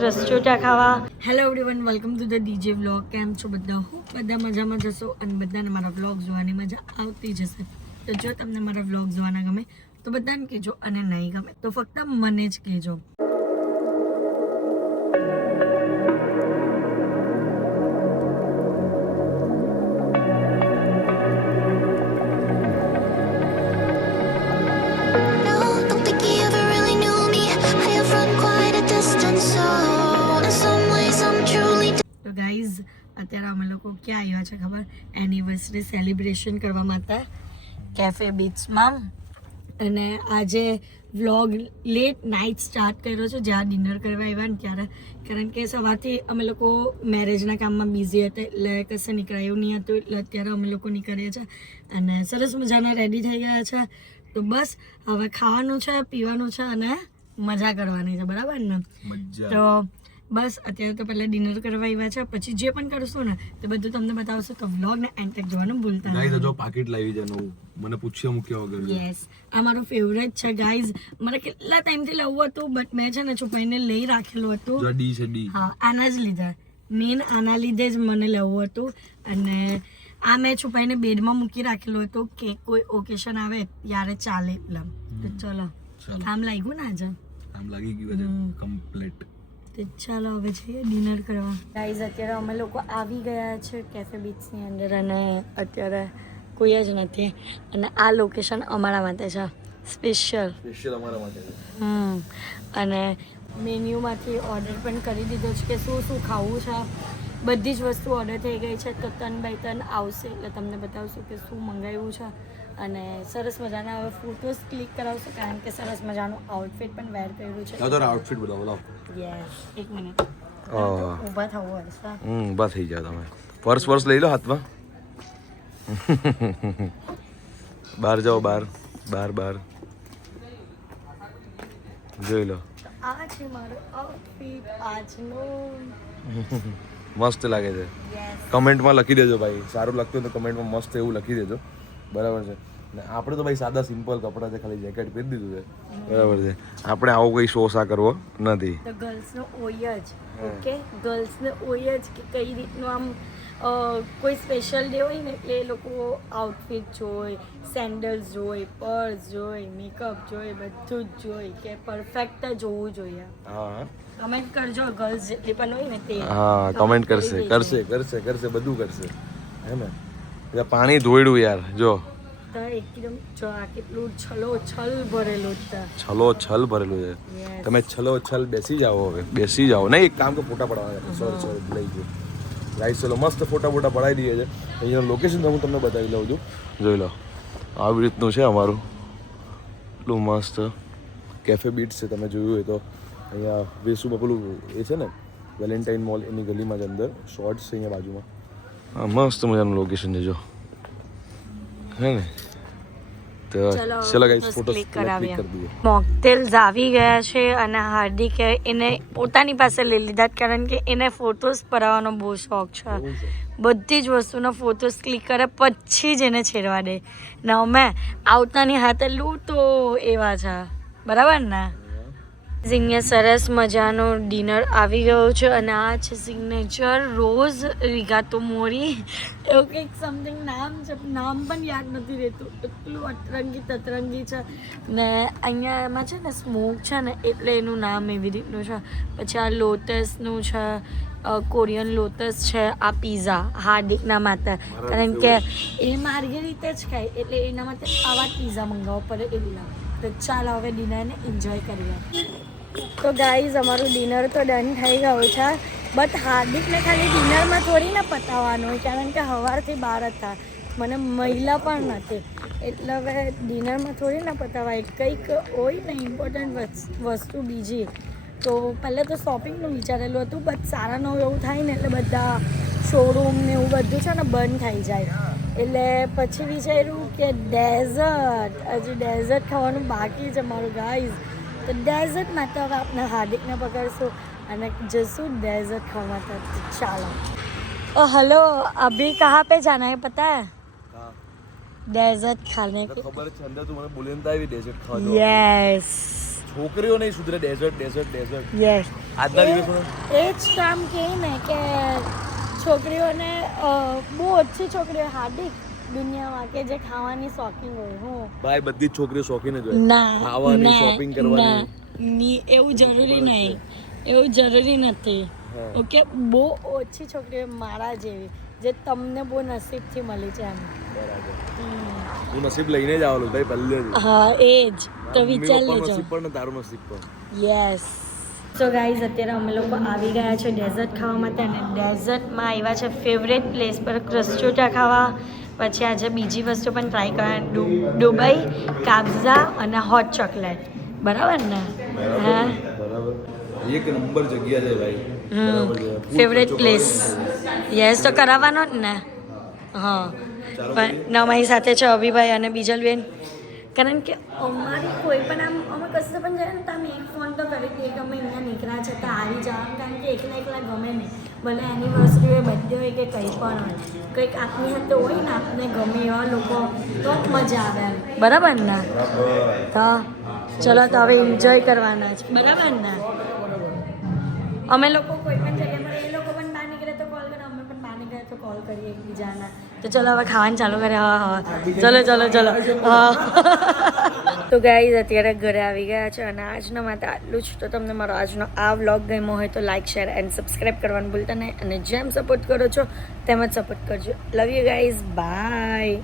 રસચોટા ખાવા. Hello everyone, welcome to the DJ vlog. કેમ છો બધા? બધા મજામાં જશો અને બધાને મારા વ્લોગ જોવાની મજા આવતી જશે. તો જો તમને મારા વ્લોગ જોવાના ગમે તો બધાને કહેજો, અને નહીં ગમે તો ફક્ત મને જ કહેજો. તો ગાઈઝ, અત્યારે અમે લોકો ક્યાં આવ્યા છે ખબર? એનિવર્સરી સેલિબ્રેશન કરવા માટે કેફે બીચમાં. અને આજે વ્લોગ લેટ નાઇટ સ્ટાર્ટ કર્યો છે, જ્યાં ડિનર કરવા આવ્યા ને ત્યારે. કારણ કે સવારથી અમે લોકો મેરેજના કામમાં બિઝી હતા, એટલે કશે નીકળાયું નહીં હતું, એટલે અત્યારે અમે લોકો નીકળીએ છીએ અને સરસ મજાના રેડી થઈ ગયા છે. તો બસ હવે ખાવાનું છે, પીવાનું છે અને મજા કરવાની છે, બરાબર ને? તો બસ અત્યારે તો પહેલા ડિનર કરવા આવ્યા છે, પછી જે પણ કરશું ને તે બધું તમને બતાવશું. તો વ્લોગને એન્ડ તક જોવાનું ભૂલતા નહીં. ગાઈઝ, જો પાકીટ લાવી છે નવું, મને પૂછ્યા મૂક્યા વગર. યસ, આ મારો ફેવરેટ છે ગાઈઝ. મારે કેટલા ટાઈમથી લેવું હતું, બટ મેં છે ને છુપાઈને લઈ રાખેલું હતું. જો ડી છે ડી. હા, આના જ લીધે, મેન આના લીધે જ મને લેવું હતું. અને આ મેં છુપાઈને બેડમાં મૂકી રાખેલું હતું કે કોઈ ઓકેશન આવે ત્યારે ચાલે એટલે. તો ચલો, કામ લાગ્યું ને આજે? આમ લાગી ગયું છે કમ્પ્લીટ. તો ચાલો હવે જઈએ ડિનર કરવા. ગાઈઝ, અત્યારે અમે લોકો આવી ગયા છે કેફે બીચની અંદર અને અત્યારે કોઈ જ નથી. અને આ લોકેશન અમારા માટે છે, સ્પેશિયલ અમારા માટે છે. અને મેન્યુમાંથી ઓર્ડર પણ કરી દીધો છે કે શું શું ખાવું છે. બધી જ વસ્તુ ઓર્ડર થઈ ગઈ છે. તો 3 by 3 આવશે એટલે તમને બતાવશું કે શું મંગાવ્યું છે. અને સરસ મજાના હવે ફોટોસ ક્લિક કરાવશે, કારણ કે સરસ મજાનું આઉટફિટ પણ વેર કર્યું છે. તો આઉટફિટ બતાવો. યસ, એક મિનિટ. ઊભા થવું હશે. ઊભા થઈ જાવ તમે. પર્સ લઈ લો હાથમાં. બહાર જાઓ, બહાર જોઈ લો. આ છે મારું આઉટફિટ આજનું. મસ્ત લાગે છે. કમેન્ટમાં લખી દેજો ભાઈ, સારું લાગતું હોય તો કમેન્ટમાં મસ્ત એવું લખી દેજો, બરાબર છે? ને આપણે તો ભાઈ સાદા સિમ્પલ કપડાં છે, ખાલી જેકેટ પહેરી દીધું છે, બરાબર છે? આપણે આવો કોઈ શોસા કરવો નથી. તો ગર્લ્સનો ઓય જ, ઓકે, ગર્લ્સને ઓય જ કે કઈ રીતનું આમ કોઈ સ્પેશિયલ ડે હોય ને એટલે એ લોકો આઉટફિટ જોઈ, સેન્ડલ્સ જોઈ, પર્સ જોઈ, મેકઅપ જોઈ, બધું જ જોઈ કે પરફેક્ટ જ હોવું જોઈએ. હા, કમેન્ટ કરજો, ગર્લ્સ જેટલી પણ હોય ને તે. હા, કમેન્ટ કરશે બધું કરશે, હે ને? પાણી ધોઈડું યાર, જો એકદમ જો આ કેટલું છલ ભરેલું છે. છલ ભરેલું છે. તમે છલ બેસી જાઓ, હવે બેસી જાઓ. નહીં, એક કામ તો ફોટા પડાવવાના. સોરી લઈ ગયો ગાઈસ. ચલો મસ્ત ફોટા પડાવી દઈએ છે. અહીંયા લોકેશન હું તમને બતાવી લઉં છું, જોઈ લો. આવી રીતનું છે અમારું, એટલું મસ્ત કેફે બીટ છે. તમે જોયું હોય તો અહીંયા વેસુમાં પેલું એ છે ને વેલેન્ટાઇન મોલ, એની ગલીમાં જ અંદર શોર્ટ્સ છે અહીંયા બાજુમાં. હા, મસ્ત મજાનું લોકેશન છે, જો, હે ને? તો ચલો ગાઈસ, ફોટો ક્લિક કરી દઈએ. મોકટેલ્સ આવી ગયા છે અને હાર્દિકે એને પોતાની પાસે લઈ લીધા, કારણ કે એને ફોટોસ પડાવવાનો બહુ શોખ છે. બધી જ વસ્તુના ફોટોસ ક્લિક કરે પછી જ એને છેડવા દે. ને અમે આવતાની હાથે લૂંટો એવા છે, બરાબર ને? અહીંયા સરસ મજાનું ડિનર આવી ગયું છે અને આ છે સિગ્નેચર રોઝ રિગાતો મોરી, એવું કંઈક સમથિંગ નામ છે, નામ પણ યાદ નથી રહેતું, એટલું અતરંગી તતરંગી છે. ને અહીંયા એમાં છે ને સ્મોક છે ને એટલે એનું નામ એવી રીતનું છે. પછી આ લોટસનું છે, કોરિયન લોટસ છે. આ પીઝા હાર્દિકના માટે, કારણ કે એ માર્ગેરીટા જ ખાય એટલે એના માટે આવા પીઝા મંગાવવા પડે એટલે. તો ચાલો હવે ડિનરને એન્જોય કરીએ. તો ગાઈઝ, અમારું ડિનર તો ડન થઈ ગયું છે, બટ હાર્દિકને ખાલી ડિનરમાં થોડી ને પતાવવાનું હોય, કારણ કે સવારથી બહાર હતા, મને મહિલા પણ નથી, એટલે હવે ડિનરમાં થોડી ને પતાવાય. કંઈક હોય ને ઇમ્પોર્ટન્ટ વસ્તુ બીજી. તો પહેલાં તો શોપિંગનું વિચારેલું હતું, બટ સારા નવું એવું થાય ને એટલે બધા શોરૂમ ને એવું બધું છે ને બંધ થઈ જાય, એટલે પછી વિચાર્યું કે ડેઝર્ટ, હજી ડેઝર્ટ ખાવાનું બાકી છે મારું ગાઈઝ. તો ડેઝર્ટ માટે હવે આપણે હાર્દિકને પકડશું અને જશું डेजर्ट खाना था। चलो ओ हेलो, अभी कहाँ पे जाना है पता है? डेजर्ट खाने के। खबर है अंदर तुम्हारे बोले ना भी डेजर्ट खाओ। यस છોકરીઓ નહીં સુધરે, ડેઝર્ટ યસ આજના દિવસોમાં. એ જ કામ કહે ને કે છોકરીઓને બહુ ઓછી છોકરીઓ હાર્દિક દુનિયામાં કે જે ખાવાની શોખીન હોય. હું ભાઈ બધી જ છોકરીઓ શોખીન જ હોય ના ખાવાની, શોપિંગ કરવાની. એવું જરૂરી નહીં, એવું જરૂરી નથી. હા. ઓકે, બહુ ઓછી છોકરીઓ મારા જેવી જે તમને બહુ નસીબથી મળી છે એમ. બરાબર. હમ. હું નસીબ લઈને જ આવેલું ભાઈ પહેલેથી. હા એ જ તો મમ્મી વિચાર પપ્પાનું લેજો. નસીબ પણ ને તારું નસીબ પણ. યસ. સો ગાઈઝ અત્યારે અમે લોકો આવી ગયા છે ડેઝર્ટ ખાવા માટે અને ડેઝર્ટમાં આવ્યા છે ફેવરેટ પ્લેસ પર ક્રસ્ટોટા ખાવા. પછી આજે બીજી વસ્તુ પણ ટ્રાય કરવાની, દુબઈ કાબ્ઝા અને હોટ ચોકલેટ. બરાબર ને? હા બરાબર. એક નંબર જગ્યા છે ભાઈ. બરાબર છે. Favourite place. યસ તો કરાવવાનો જ ને. હા પણ અમારી સાથે છે અભિભાઈ અને બીજલબેન. કારણ કે અમારી કોઈ પણ અમે કશે પણ જાય ને તો અમે એક ફોન તો કરી દઈએ કે અમે અહીંયા નીકળ્યા છે તો આવી જવાનું. કારણ કે એકલા ગમે નહીં, ભલે એનિવર્સરી હોય, બર્થડે હોય કે કંઈ પણ હોય, કંઈક આપની હાથે હોય ને આપને ગમે એવા લોકો તો જ મજા આવે એમ. બરાબર ને? તો ચલો તો હવે એન્જોય કરવાના છે. બરાબર ને? અમે લોકો કોઈ પણ જગ્યાએ પર એ લોકો પણ બહાર નીકળે તો કોલ કરે, અમે પણ બહાર નીકળે તો કોલ કરીએ એકબીજાના. તો ચલો હવે ખાવાનું ચાલુ કરે. હા ચલો હા. તો ગાઈઝ અત્યારે ઘરે આવી ગયા છે અને આજના માટે આટલું જ. તો તમને મારો આજનો આ વ્લોગ ગમ્યો હોય તો લાઇક, શેર એન્ડ સબસ્ક્રાઈબ કરવાનું ભૂલતા નહીં. અને જેમ સપોર્ટ કરો છો તેમ જ સપોર્ટ કરજો. Love you guys, by.